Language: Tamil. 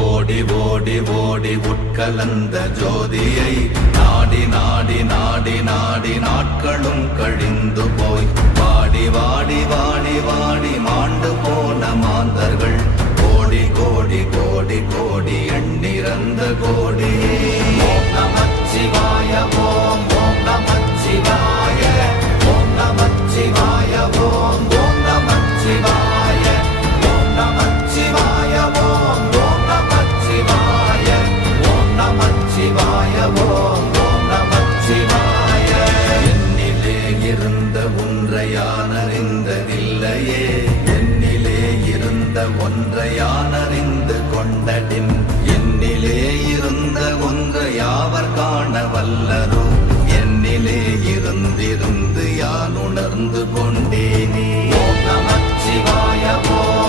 ஓடி ஓடி ஓடி உட்கலந்த ஜோதியை நாடி நாடி நாடி நாடி நாட்களும் கழிந்து போய் வாடி வாடி வாடி வாடி மாண்டு போன மாந்தர்கள் கோடி கோடி கோடி கோடி எண்ணிறந்த கோடி. ஓம் நமச்சிவாய ஓம் ஓம் நமச்சிவாய ஓம் நமச்சிவாய ஓம் ஓம் நமச்சிவாய ஓம் நமச்சிவாய ஓம் ஓம் நமச்சிவாய ஓம் நமச்சிவாய ஓம் ஓம் நமச்சிவாய. என்னிலே இருந்த ஒன்றை யான் அறிந்ததில்லையே, என்னிலே இருந்த ஒன்றை யான் அறிந்து கொண்டடின், என்னிலே இருந்த ஒன்றை யாவர் காண வல்லரோ, என்னிலே இருந்திருந்து யான் உணர்ந்து கொண்டேனே. ஓம் நமச்சிவாய ஓம்